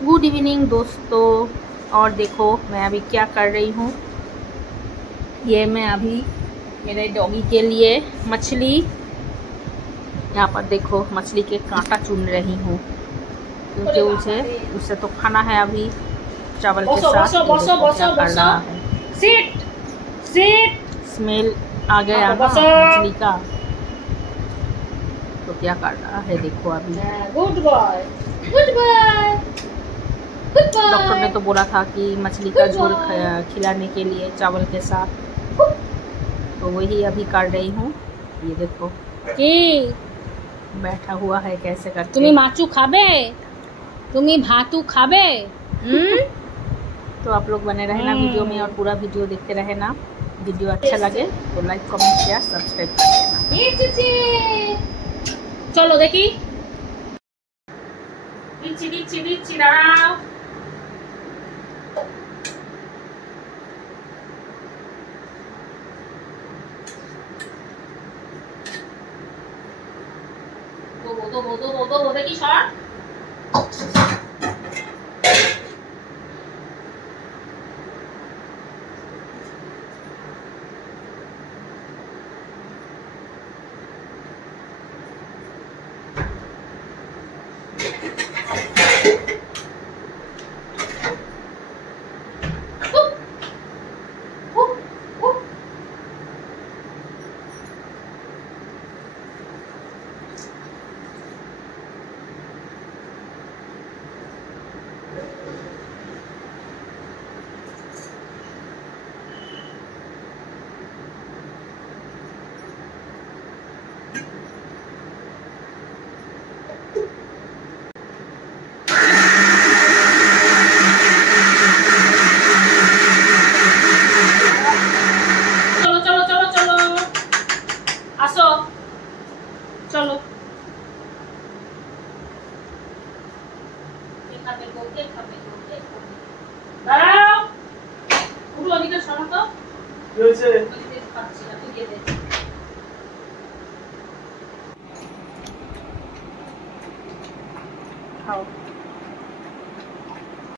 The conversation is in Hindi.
गुड इवनिंग दोस्तों। और देखो मैं अभी क्या कर रही हूँ, ये मैं अभी मेरे डॉगी के लिए मछली, यहाँ पर देखो मछली के कांटा चुन रही हूँ, क्योंकि उसे तो खाना है अभी चावल के साथ। क्या कर रहा है, स्मेल आ गया ना मछली का, तो क्या कर रहा है देखो अभी। Good boy, good boy, good boy. Doctor ने तो बोला था कि मछली का झोल खिलाने के लिए चावल के साथ, तो वही अभी कर रही हूँ। ये देखो बैठा हुआ है कैसे करके। तुम्हें माचू खाबे, तुम्हें भातू खाबे। तो आप लोग बने रहे ना वीडियो में और पूरा वीडियो देखते रहे ना। वीडियो अच्छा लगे तो लाइक कमेंट शेयर सब्सक्राइब कर देना। चलो देखी दो देखी शॉट। चलो खाओ।